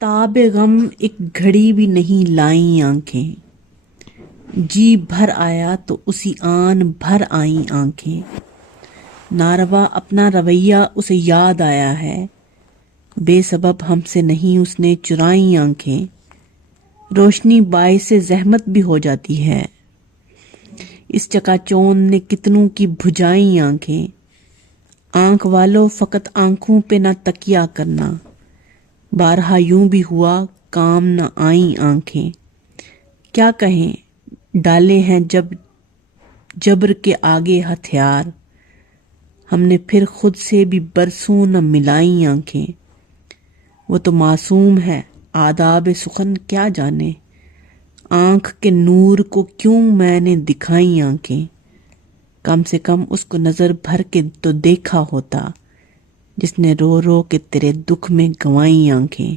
تاب غم ایک گھڑی بھی نہیں لائیں آنکھیں، جی بھر آیا تو اسی آن بھر آئیں آنکھیں۔ ناروا اپنا رویہ اسے یاد آیا ہے، بے سبب ہم سے نہیں اس نے چرائیں آنکھیں۔ روشنی باعث زحمت بھی ہو جاتی ہے، اس چکا چوند نے کتنوں کی بھجائیں آنکھیں۔ آنکھ والو فقط آنکھوں پہ نہ تکیہ کرنا، بارہا یوں بھی ہوا کام نہ آئیں آنکھیں۔ کیا کہیں ڈالے ہیں جب جبر کے آگے ہتھیار، ہم نے پھر خود سے بھی برسوں نہ ملائیں آنکھیں۔ وہ تو معصوم ہے آداب سخن کیا جانے، آنکھ کے نور کو کیوں میں نے دکھائیں آنکھیں۔ کم سے کم اس کو نظر بھر کے تو دیکھا ہوتا، جس نے رو رو کے تیرے دکھ میں گنوائیں آنکھیں۔